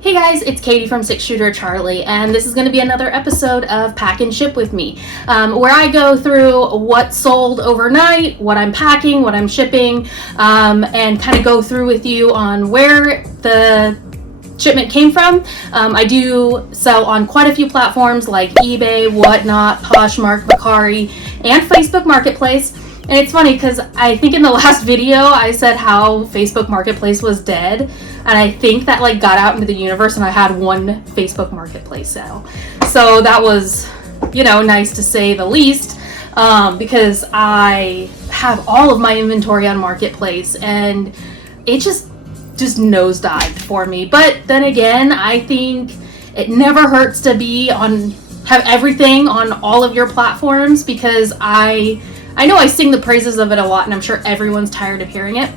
Hey guys, it's Katie from 6ShooterCharlie, and this is going to be another episode of Pack and Ship with me, where I go through what sold overnight, what I'm packing, what I'm shipping, and kind of go through with you on where the shipment came from. I do sell on quite a few platforms like eBay, Whatnot, Poshmark, Mercari, and Facebook Marketplace. And it's funny because I think in the last video I said how Facebook Marketplace was dead, and I think that got out into the universe and I had one Facebook Marketplace sale. So that was, nice to say the least, because I have all of my inventory on Marketplace and it just nosedived for me. But then again, I think it never hurts to have everything on all of your platforms, because I know I sing the praises of it a lot, and I'm sure everyone's tired of hearing it,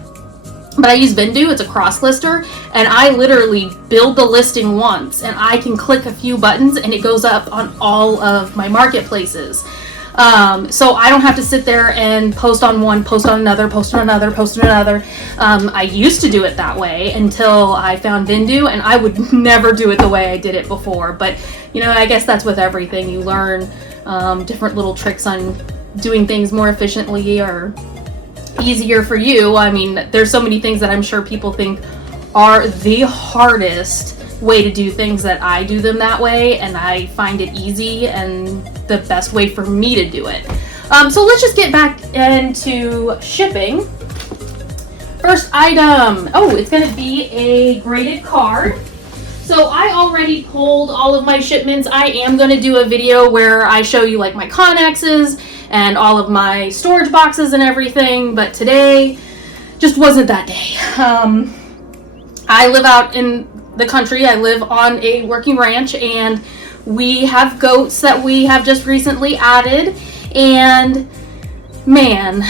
but I use Vindu. It's a cross lister, and I literally build the listing once, and I can click a few buttons, and it goes up on all of my marketplaces. So I don't have to sit there and post on one, post on another, post on another, post on another. I used to do it that way until I found Vindu, and I would never do it the way I did it before. But, I guess that's with everything. You learn different little tricks on doing things more efficiently or easier for you. I mean, there's so many things that I'm sure people think are the hardest way to do things that I do them that way, and I find it easy and the best way for me to do it. So let's just get back into shipping. First item, it's going to be a graded card. So I already pulled all of my shipments. I am going to do a video where I show you my Connexes and all of my storage boxes and everything, but today just wasn't that day. I live out in the country. I live on a working ranch, and we have goats that we have just recently added, and man,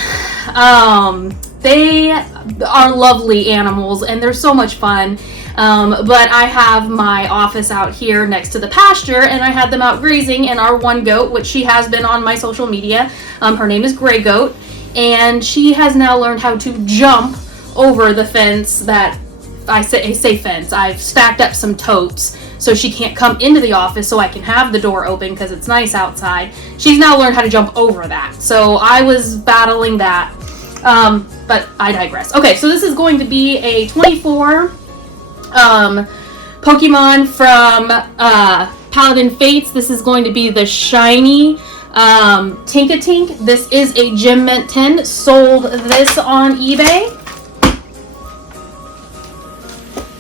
they are lovely animals and they're so much fun. But I have my office out here next to the pasture, and I had them out grazing, and our one goat, which she has been on my social media, her name is Gray Goat, and she has now learned how to jump over the fence that I say fence. I've stacked up some totes so she can't come into the office, so I can have the door open because it's nice outside. She's now learned how to jump over that. So I was battling that, but I digress. Okay, so this is going to be a 24 Pokemon from Paladin Fates. This is going to be the shiny Tinkatink. This is a Gem Mint 10. Sold this on eBay.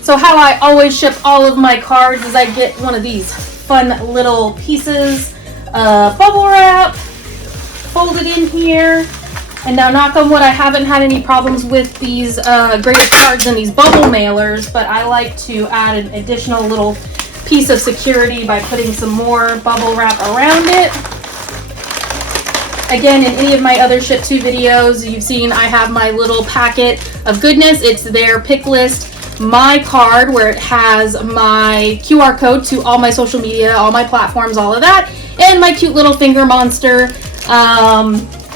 So how I always ship all of my cards is I get one of these fun little pieces of bubble wrap, fold it in here. And now, knock on wood, I haven't had any problems with these graded cards and these bubble mailers, but I like to add an additional little piece of security by putting some more bubble wrap around it. Again, in any of my other Ship To videos, you've seen I have my little packet of goodness. It's their pick list, my card, where it has my QR code to all my social media, all my platforms, all of that, and my cute little finger monster.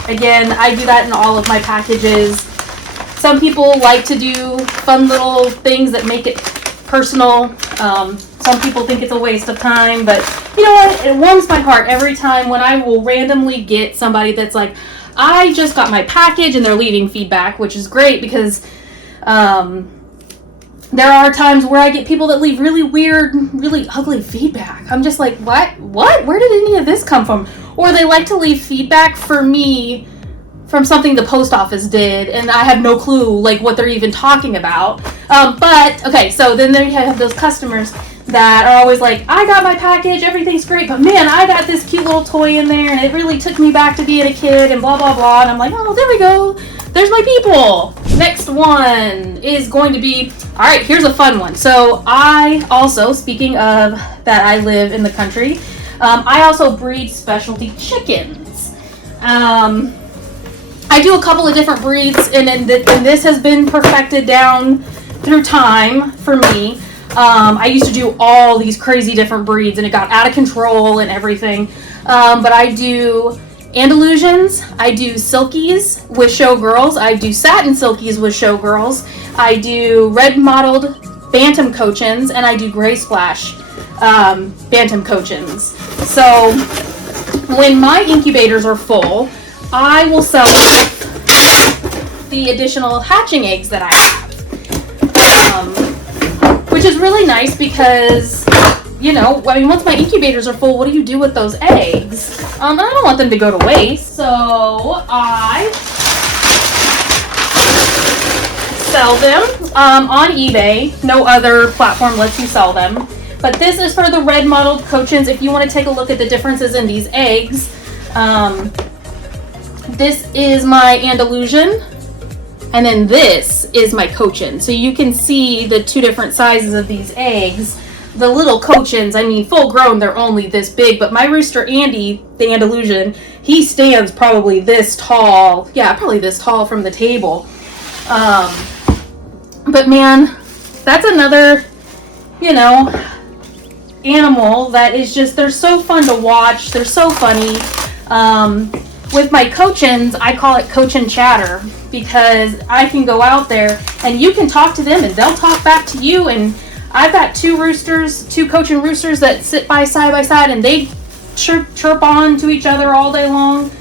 Again, I do that in all of my packages. Some people like to do fun little things that make it personal. Some people think it's a waste of time, but you know what? It warms my heart every time when I will randomly get somebody that's like, I just got my package, and they're leaving feedback, which is great because there are times where I get people that leave really weird, really ugly feedback. I'm just like, what? Where did any of this come from? Or they like to leave feedback for me from something the post office did, and I have no clue what they're even talking about. But okay, so then there you have those customers that are always like, I got my package, everything's great, but man, I got this cute little toy in there, and it really took me back to being a kid, and blah blah blah. And I'm like, oh, there we go. There's my people. Next one is going to be, all right, here's a fun one. So I also, speaking of that I live in the country, I also breed specialty chickens. I do a couple of different breeds, and this has been perfected down through time for me. I used to do all these crazy different breeds, and it got out of control and everything. But I do Andalusians, I do Silkies with Showgirls, I do Satin Silkies with Showgirls, I do red mottled bantam cochins, and I do gray splash bantam cochins. So when my incubators are full, I will sell the additional hatching eggs that I have, which is really nice because, you know, I mean, once my incubators are full, what do you do with those eggs? I don't want them to go to waste, so I sell them on eBay. No other platform lets you sell them. But this is for the red mottled cochins. If you want to take a look at the differences in these eggs, this is my Andalusian, and then this is my cochin. So you can see the two different sizes of these eggs. The little cochins, I mean, full grown, they're only this big, but my rooster Andy, the Andalusian, he stands probably this tall. Yeah, probably this tall from the table. But man, that's another, you know, animal that is just, they're so fun to watch. They're so funny. With my cochins, I call it cochin chatter, because I can go out there and you can talk to them and they'll talk back to you. And I've got two cochin roosters that sit side by side, and they chirp on to each other all day long.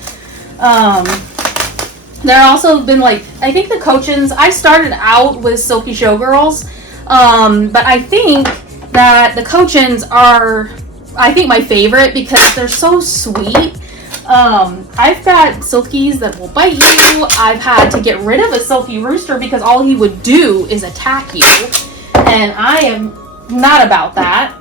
There also been, like, I think the cochins, I started out with silky showgirls, but I think that the cochins are, I think, my favorite because they're so sweet. I've got silkies that will bite you. I've had to get rid of a silky rooster because all he would do is attack you, and I am not about that.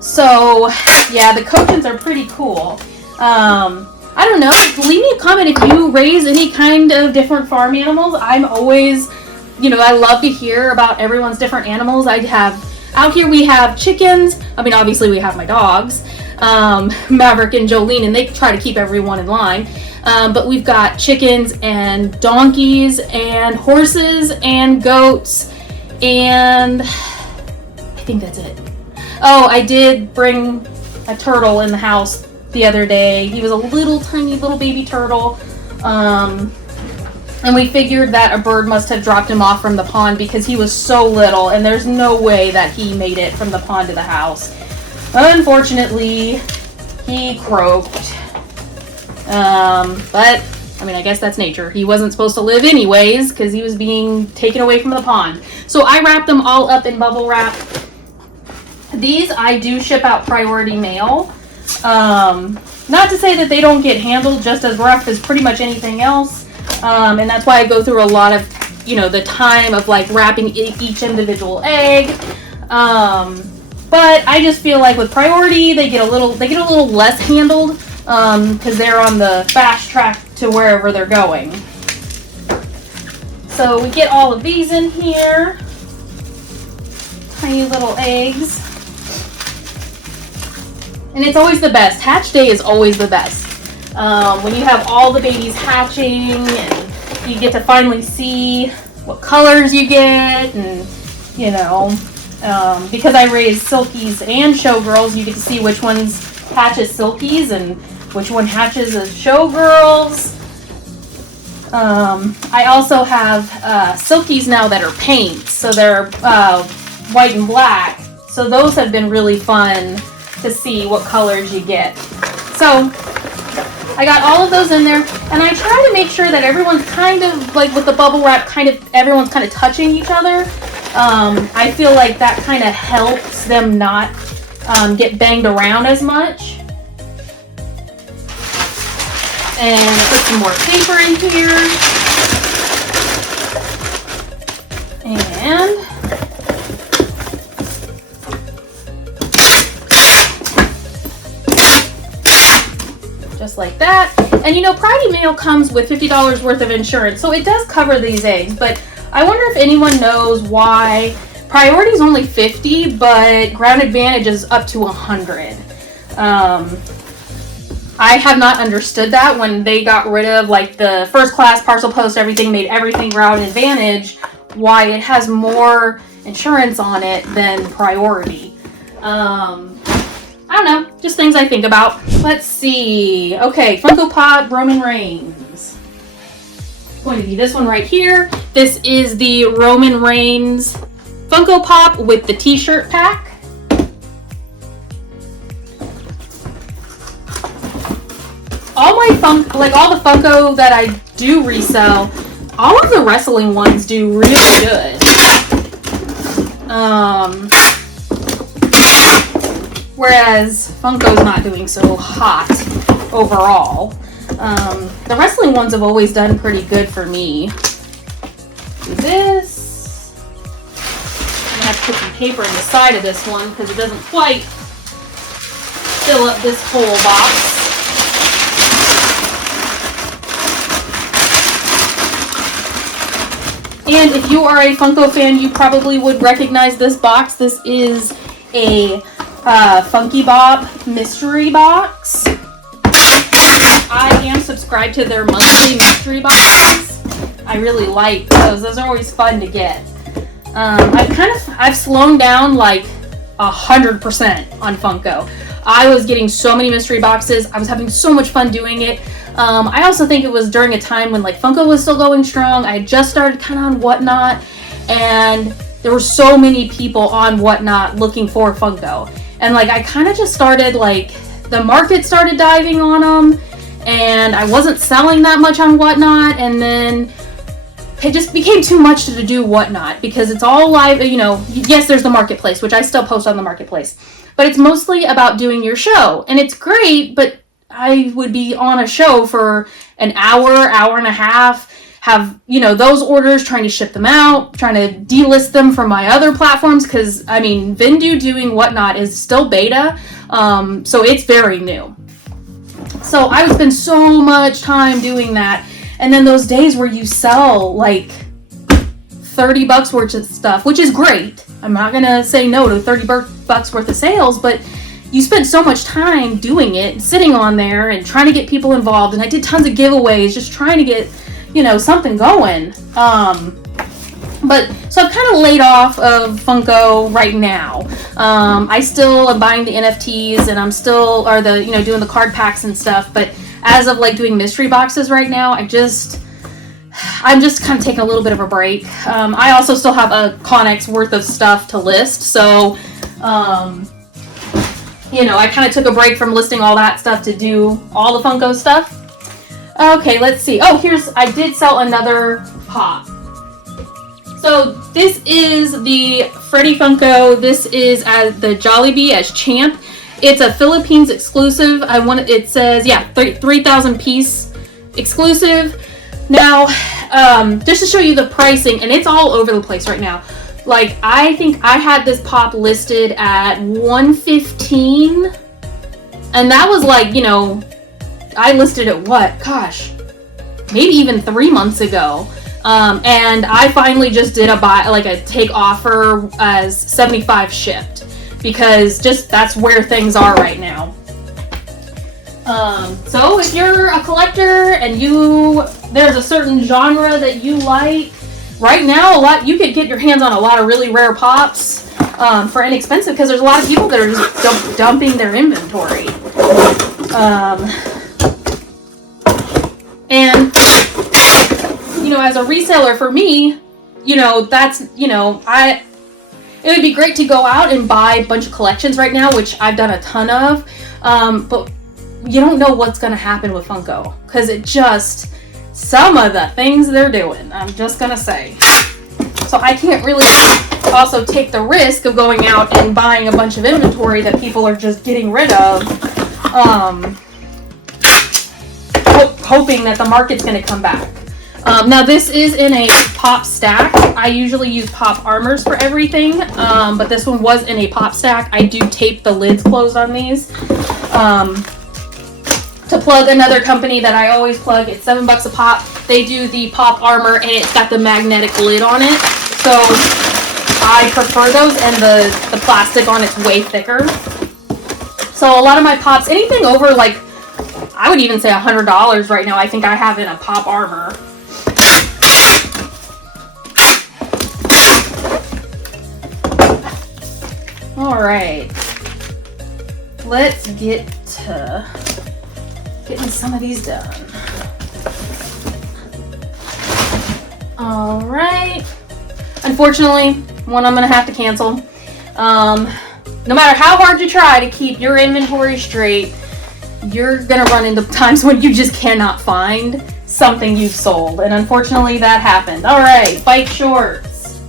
So yeah, the cochins are pretty cool. I don't know, leave me a comment if you raise any kind of different farm animals. I'm always, you know, I love to hear about everyone's different animals. I have, out here we have chickens. I mean, obviously we have my dogs, Maverick and Jolene, and they try to keep everyone in line. But we've got chickens and donkeys and horses and goats, and I think that's it. Oh, I did bring a turtle in the house the other day. He was a little tiny little baby turtle, and we figured that a bird must have dropped him off from the pond because he was so little, and there's no way that he made it from the pond to the house. Unfortunately, he croaked. But I mean, I guess that's nature. He wasn't supposed to live anyways because he was being taken away from the pond. So I wrapped them all up in bubble wrap. These I do ship out priority mail. Not to say that they don't get handled just as rough as pretty much anything else. And that's why I go through a lot of, you know, the time of like wrapping each individual egg. But I just feel like with priority, they get a little less handled, because they're on the fast track to wherever they're going. So we get all of these in here. Tiny little eggs. And it's always the best. Hatch day is always the best. When you have all the babies hatching and you get to finally see what colors you get, and, you know, because I raise silkies and showgirls, you get to see which ones hatch as silkies and which one hatches as showgirls. I also have silkies now that are paints, so they're white and black. So those have been really fun to see what colors you get. So I got all of those in there, and I try to make sure that everyone's kind of like with the bubble wrap, everyone's kind of touching each other. I feel like that kind of helps them not get banged around as much. And put some more paper in here. And just like that. And you know, Priority Mail comes with $50 worth of insurance, so it does cover these eggs. But I wonder if anyone knows why Priority is only $50, but Ground Advantage is up to $100. I have not understood that when they got rid of like the first class, parcel post, everything, made everything Ground Advantage, why it has more insurance on it than Priority. I don't know, just things I think about. Let's see. Okay, Funko Pop Roman Reigns. It's going to be this one right here. This is the Roman Reigns Funko Pop with the t-shirt pack. All my all the Funko that I do resell, all of the wrestling ones do really good. Whereas Funko's not doing so hot overall. The wrestling ones have always done pretty good for me. Do this. I'm gonna have to put some paper in the side of this one because it doesn't quite fill up this whole box. And if you are a Funko fan, you probably would recognize this box. This is a Funky Bob mystery box. I am subscribed to their monthly mystery boxes. I really like those. Those are always fun to get. I've slowed down like 100% on Funko. I was getting so many mystery boxes. I was having so much fun doing it. I also think it was during a time when like Funko was still going strong. I had just started kind of on Whatnot, and there were so many people on Whatnot looking for Funko. And like I kind of just started, like, the market started diving on them, and I wasn't selling that much on Whatnot, and then it just became too much to do Whatnot because it's all live, you know. Yes, there's the marketplace, which I still post on the marketplace, but it's mostly about doing your show, and it's great, but I would be on a show for an hour, hour and a half, have, you know, those orders, trying to ship them out, trying to delist them from my other platforms, because, I mean, Vindu doing Whatnot is still beta, so it's very new. So I would spend so much time doing that, and then those days where you sell, like, $30 worth of stuff, which is great. I'm not gonna say no to $30 worth of sales, but you spend so much time doing it, sitting on there and trying to get people involved. And I did tons of giveaways, just trying to get, you know, something going. But so I've kind of laid off of Funko right now. I still am buying the NFTs, and I'm still, doing the card packs and stuff. But as of like doing mystery boxes right now, I'm just kind of taking a little bit of a break. I also still have a Connex worth of stuff to list, so I kind of took a break from listing all that stuff to do all the Funko stuff. Okay, let's see. Oh, I did sell another pop. So this is the Freddy Funko. This is as the Jollibee as Champ. It's a Philippines exclusive. It says, 3,000 piece exclusive. Now, just to show you the pricing, and it's all over the place right now. Like, I think I had this pop listed at $115, and that was like, I listed it, maybe even 3 months ago. And I finally just did a take offer as 75 shipped, because that's where things are right now. So if you're a collector and there's a certain genre that you like, right now you could get your hands on a lot of really rare pops for inexpensive, because there's a lot of people that are just dumping their inventory. And as a reseller, for me, it would be great to go out and buy a bunch of collections right now, which I've done a ton of, but you don't know what's going to happen with Funko, because some of the things they're doing, I'm just going to say. So I can't really also take the risk of going out and buying a bunch of inventory that people are just getting rid of, hoping that the market's going to come back. Now this is in a pop stack. I usually use pop armors for everything, but this one was in a pop stack. I do tape the lids closed on these. To plug another company that I always plug, it's $7 a pop. They do the pop armor, and it's got the magnetic lid on it. So I prefer those, and the plastic on it's way thicker. So a lot of my pops, anything over I would even say $100 right now, I think I have in a pop armor. All right, let's get to getting some of these done. All right. Unfortunately, one I'm gonna have to cancel. No matter how hard you try to keep your inventory straight, you're gonna run into times when you just cannot find something you've sold, and unfortunately that happened. All right, bike shorts.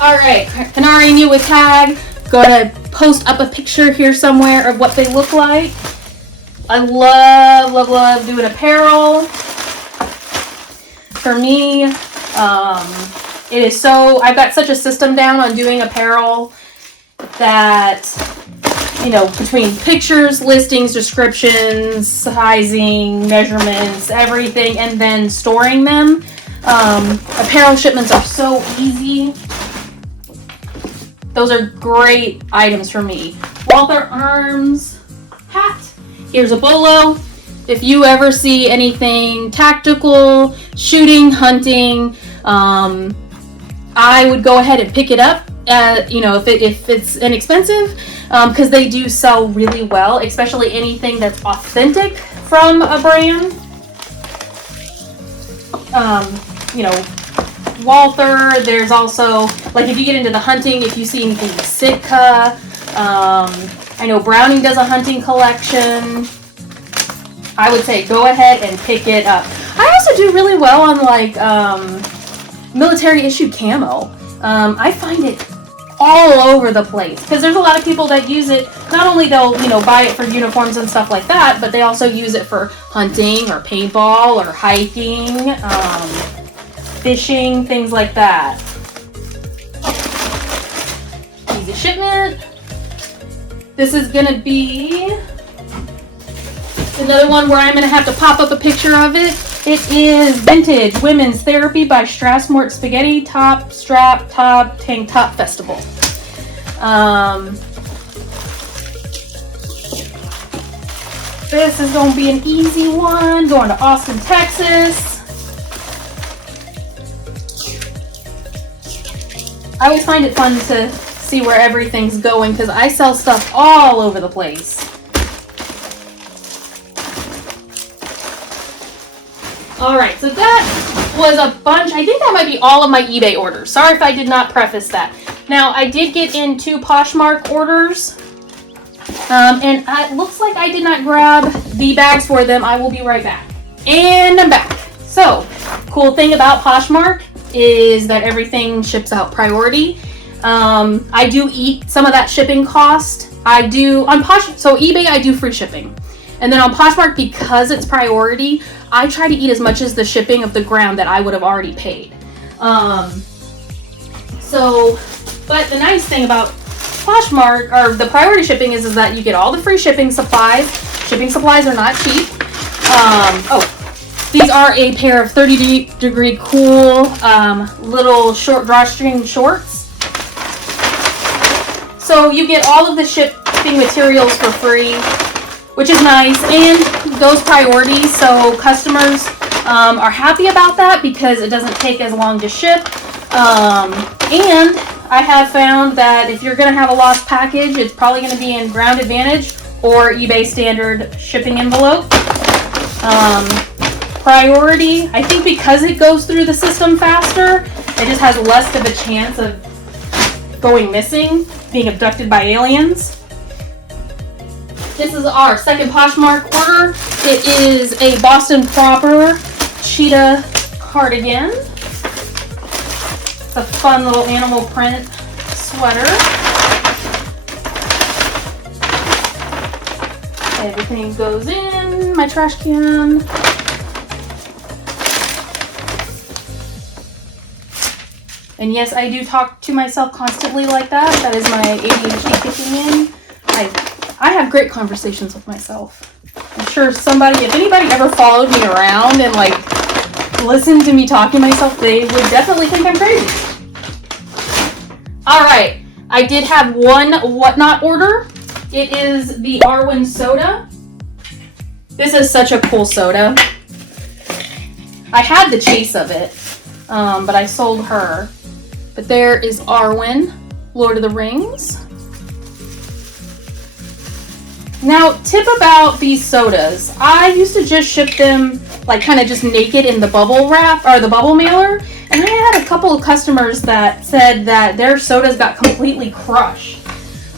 All right, canarying you with tag. Gonna post up a picture here somewhere of what they look like. I love doing apparel. For me, it is so, I've got such a system down on doing apparel that, you know, between pictures, listings, descriptions, sizing, measurements, everything, and then storing them. Apparel shipments are so easy. Those are great items for me. Walther Arms hat. Here's a bolo. If you ever see anything tactical, shooting, hunting, I would go ahead and pick it up. You know, if it's inexpensive, because they do sell really well, especially anything that's authentic from a brand. You know, Walther. There's also, like, if you get into the hunting, if you see anything Sitka. I know Browning does a hunting collection. I would say go ahead and pick it up. I also do really well on, like, military issued camo. I find it all over the place because there's a lot of people that use it. Not only they'll, you know, buy it for uniforms and stuff like that, but they also use it for hunting or paintball or hiking, fishing, things like that. Easy shipment. This is gonna be another one where I'm gonna have to pop up a picture of it. It is Vintage Women's Therapy by Strathmore Spaghetti Top Strap Top Tank Top Festival. This is gonna be an easy one. Going to Austin, Texas. I always find it fun to see where everything's going because I sell stuff all over the place. All right, so that was a bunch. I think that might be all of my eBay orders. Sorry if I did not preface that. Now, I did get in 2 Poshmark orders, and it looks like I did not grab the bags for them. I will be right back. And I'm back. So, cool thing about Poshmark is that everything ships out priority. I do eat some of that shipping cost. I do on so eBay I do free shipping. And then on Poshmark, because it's priority, I try to eat as much as the shipping of the ground that I would have already paid. But the nice thing about Poshmark, or the priority shipping, is that you get all the free shipping supplies. Shipping supplies are not cheap. These are a pair of 30-degree cool little short drawstring shorts. So you get all of the shipping materials for free, which is nice, and those priorities, so customers are happy about that because it doesn't take as long to ship. And I have found that if you're going to have a lost package, it's probably going to be in Ground Advantage or eBay standard shipping envelope. Priority, I think because it goes through the system faster, it just has less of a chance of going missing, being abducted by aliens. This is our second Poshmark order. It is a Boston Proper cheetah cardigan. It's a fun little animal print sweater. Everything goes in my trash can. And yes, I do talk to myself constantly like that. That is my ADHD kicking in. I have great conversations with myself. I'm sure if anybody ever followed me around and like listened to me talking to myself, they would definitely think I'm crazy. All right, I did have one Whatnot order. It is the Arwen soda. This is such a cool soda. I had the chase of it, but I sold her. But there is Arwen, Lord of the Rings. Now, tip about these sodas. I used to just ship them like kind of just naked in the bubble wrap or the bubble mailer. And I had a couple of customers that said that their sodas got completely crushed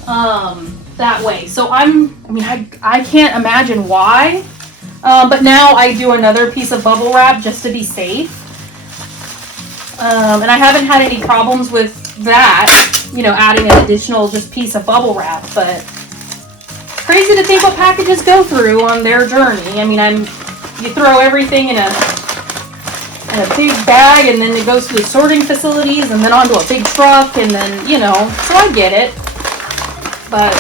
that way. So I can't imagine why. But now I do another piece of bubble wrap just to be safe. And I haven't had any problems with that, you know, adding an additional just piece of bubble wrap. But crazy to think what packages go through on their journey. I mean, you throw everything in a big bag, and then it goes to the sorting facilities, and then onto a big truck, and then, you know, so I get it. But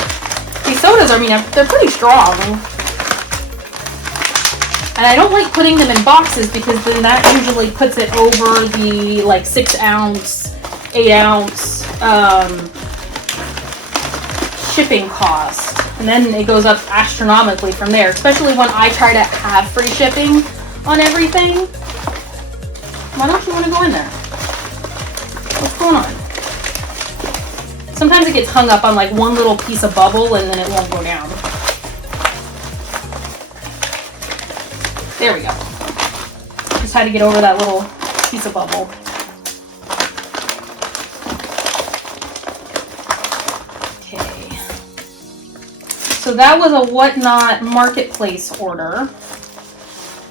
these sodas, I mean, they're pretty strong. And I don't like putting them in boxes because then that usually puts it over the like 6 ounce, 8 ounce shipping cost. And then it goes up astronomically from there, especially when I try to have free shipping on everything. Why don't you want to go in there? What's going on? Sometimes it gets hung up on like one little piece of bubble and then it won't go down. There we go. Just had to get over that little piece of bubble. Okay. So that was a Whatnot marketplace order.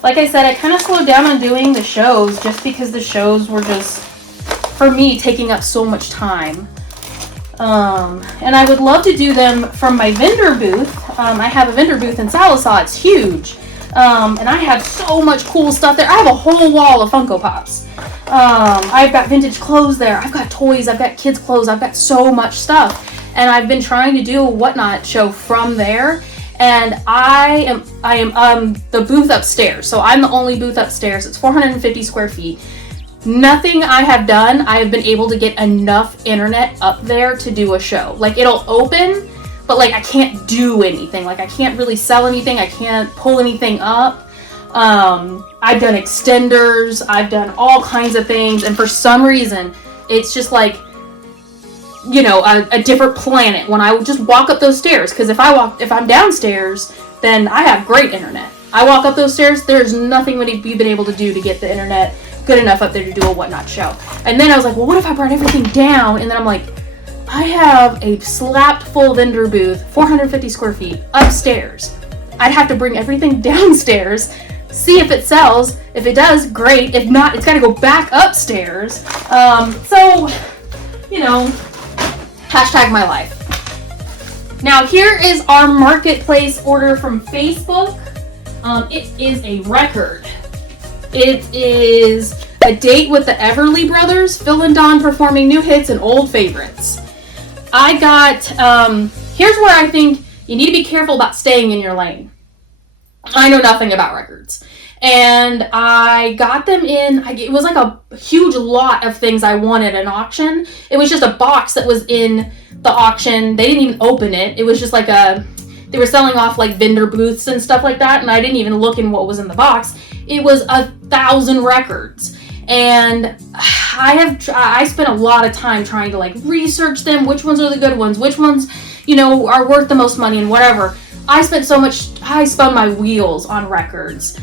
Like I said, I kind of slowed down on doing the shows just because the shows were just, for me, taking up so much time. And I would love to do them from my vendor booth. I have a vendor booth in Sallisaw. It's huge. And I have so much cool stuff there. I have a whole wall of Funko Pops. I've got vintage clothes there. I've got toys. I've got kids' clothes. I've got so much stuff. And I've been trying to do a Whatnot show from there. And I am the booth upstairs. So I'm the only booth upstairs. It's 450 square feet. Nothing I have done, I have been able to get enough internet up there to do a show. Like, it'll open, but like I can't do anything. Like, I can't really sell anything. I can't pull anything up. I've done extenders. I've done all kinds of things. And for some reason, it's just like, you know, a different planet when I just walk up those stairs. Because if I'm downstairs, then I have great internet. I walk up those stairs, there's nothing we've been able to do to get the internet good enough up there to do a Whatnot show. And then I was like, well, what if I brought everything down? And then I'm like, I have a slapped full vendor booth, 450 square feet, upstairs. I'd have to bring everything downstairs, see if it sells. If it does, great. If not, it's got to go back upstairs. So, you know, hashtag my life. Now, here is our marketplace order from Facebook. It is a record. It is a date with the Everly Brothers, Phil and Don performing new hits and old favorites. I got, here's where I think you need to be careful about staying in your lane. I know nothing about records. And I got them in, it was like a huge lot of things I won at an auction. It was just a box that was in the auction. They didn't even open it. It was just like they were selling off like vendor booths and stuff like that. And I didn't even look in what was in the box. It was 1,000 records. And I spent a lot of time trying to like research them, which ones are the good ones, which ones, you know, are worth the most money and whatever. I spun my wheels on records,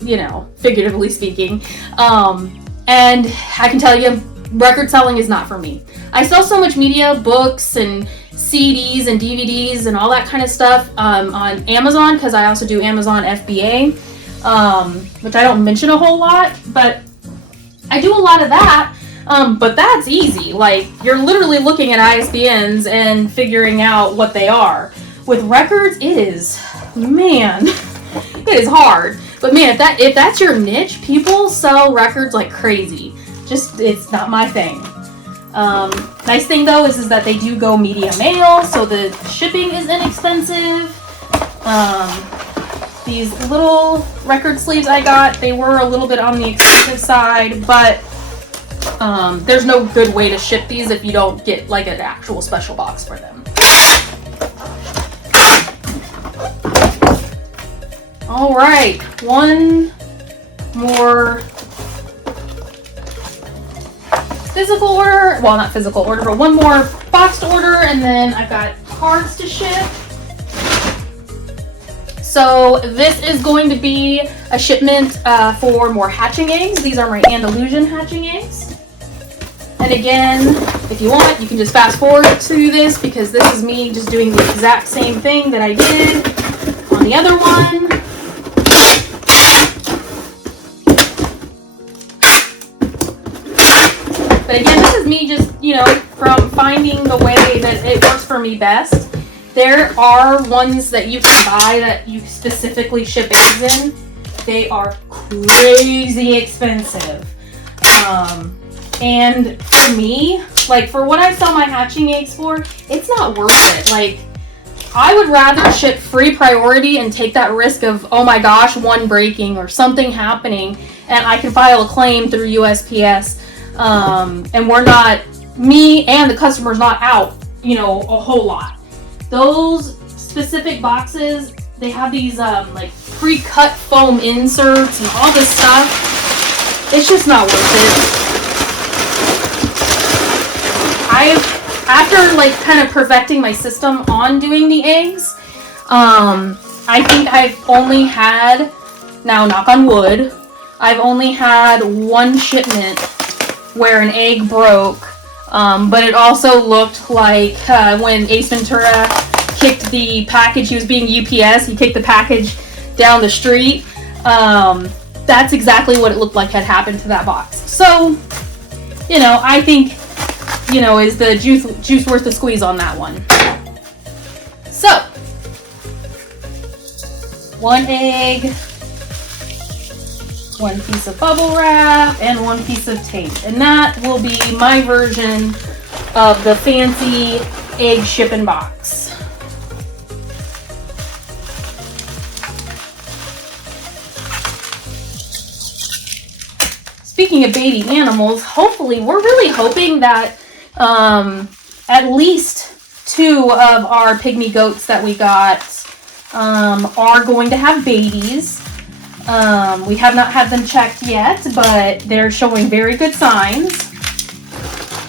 you know, figuratively speaking. And I can tell you, record selling is not for me. I sell so much media, books and CDs and DVDs and all that kind of stuff on Amazon, because I also do Amazon FBA, which I don't mention a whole lot, but I do a lot of that. But that's easy. Like, you're literally looking at ISBNs and figuring out what they are. With records, it is hard. But man, if that's your niche, people sell records like crazy. Just, it's not my thing. Nice thing though is that they do go media mail, so the shipping is inexpensive. These little record sleeves I got, they were a little bit on the expensive side, but there's no good way to ship these if you don't get like an actual special box for them. All right, one more physical order. Well, not physical order, but one more boxed order, and then I've got cards to ship. So So this is going to be a shipment for more hatching eggs. These are my Andalusian hatching eggs. And again, if you want, you can just fast forward to this because this is me just doing the exact same thing that I did on the other one. But again, this is me just, you know, from finding the way that it works for me best. There are ones that you can buy that you specifically ship eggs in. They are crazy expensive. And for me, like for what I sell my hatching eggs for, it's not worth it. Like, I would rather ship free priority and take that risk of, oh my gosh, one breaking or something happening, and I can file a claim through USPS, and we're not, me and the customer's not out, you know, a whole lot. Those specific boxes, they have these like pre-cut foam inserts and all this stuff. It's just not worth it. After like kind of perfecting my system on doing the eggs, I think I've only had, now knock on wood, I've only had one shipment where an egg broke, but it also looked like when Ace Ventura kicked the package, he was being UPS, he kicked the package down the street. That's exactly what it looked like had happened to that box. So, you know, I think, you know, is the juice worth the squeeze on that one. So, one egg, one piece of bubble wrap, and one piece of tape. And that will be my version of the fancy egg shipping box. Speaking of baby animals, hopefully, we're really hoping that at least 2 of our pygmy goats that we got are going to have babies. We have not had them checked yet, but they're showing very good signs.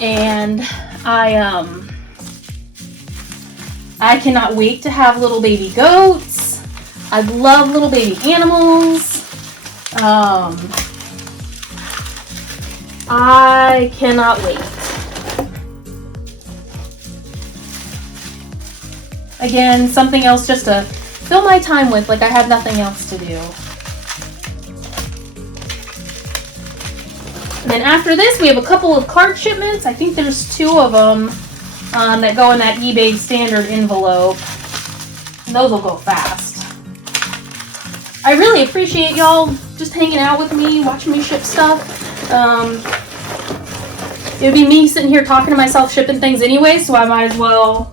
And I cannot wait to have little baby goats. I love little baby animals. I cannot wait. Again, something else just to fill my time with, like I have nothing else to do. And then after this, we have a couple of cart shipments. I think there's 2 of them that go in that eBay standard envelope. And those will go fast. I really appreciate y'all just hanging out with me, watching me ship stuff. It would be me sitting here talking to myself shipping things anyway, so I might as well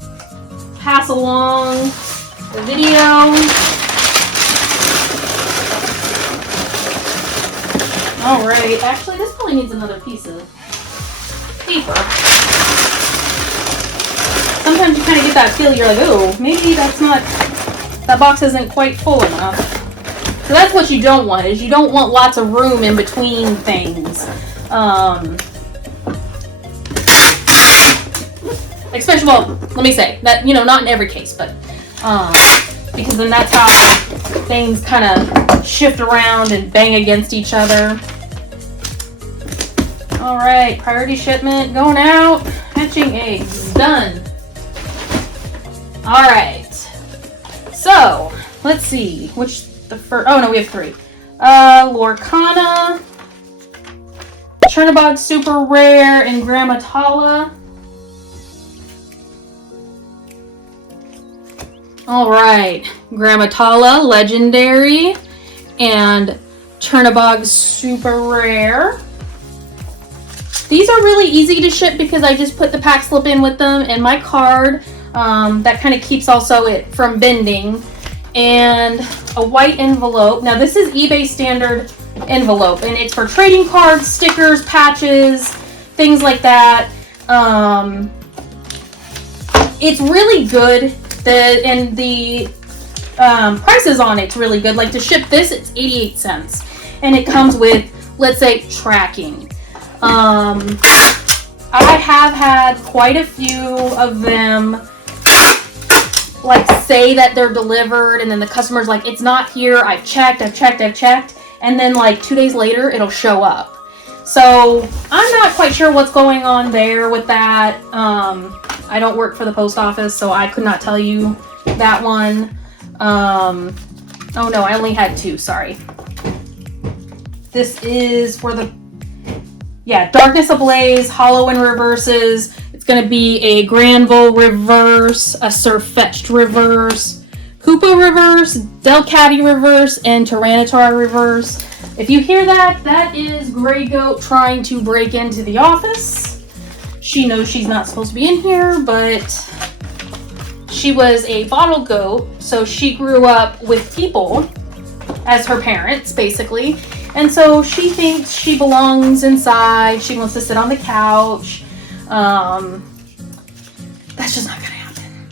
pass along the video. Alright, actually this probably needs another piece of paper. Sometimes you kind of get that feel, you're like, oh, maybe that's not, that box isn't quite full enough. So that's what you don't want, is you don't want lots of room in between things. Especially, well, let me say that, you know, not in every case, but because then that's how things kind of shift around and bang against each other. All right, priority shipment going out. Hatching eggs done. All right. So let's see which the first. Oh no, we have 3. Lorcana, Chernobog Super Rare, and Grammatala. All right, Grammatala Legendary and Chernobog Super Rare. These are really easy to ship because I just put the pack slip in with them and my card that kind of keeps also it from bending, and a white envelope. Now this is eBay standard envelope and it's for trading cards, stickers, patches, things like that. It's really good. And the prices on it's really good. Like to ship this, it's 88 cents. And it comes with, let's say, tracking. I have had quite a few of them like say that they're delivered, and then the customer's like, it's not here, I've checked, and then like 2 days later it'll show up. So I'm not quite sure what's going on there with that. I don't work for the post office, so I could not tell you that one. Oh no, I only had 2, sorry. This is for the, yeah, Darkness Ablaze, Hollow in reverses. It's going to be a Granville reverse, a Surfetched reverse, Koopa reverse, Delcatty reverse, and Tyranitar reverse. If you hear that, that is Grey Goat trying to break into the office. She knows she's not supposed to be in here, but she was a bottle goat, so she grew up with people as her parents, basically. And so she thinks she belongs inside. She wants to sit on the couch. That's just not gonna happen.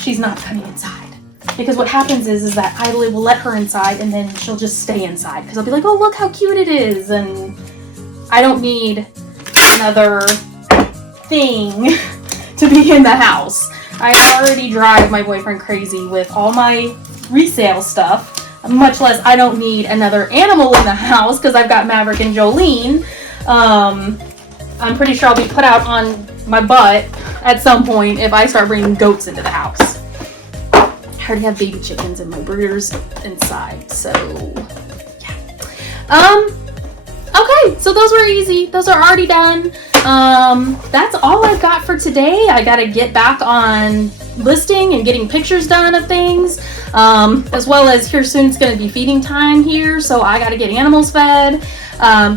She's not coming inside. Because what happens is that I will let her inside, and then she'll just stay inside. Because I'll be like, oh, look how cute it is. And I don't need another thing to be in the house. I already drive my boyfriend crazy with all my resale stuff. Much less I don't need another animal in the house because I've got Maverick and Jolene. I'm pretty sure I'll be put out on my butt at some point if I start bringing goats into the house. I already have baby chickens and my brooders inside, so yeah. Okay, so those were easy. Those are already done. That's all I've got for today. I gotta get back on listing and getting pictures done of things, as well as here soon it's going to be feeding time here, so I got to get animals fed.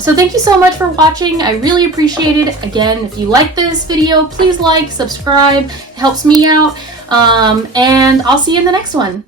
So thank you so much for watching. I really appreciate it. Again, if you like this video, please like, subscribe. It helps me out, and I'll see you in the next one.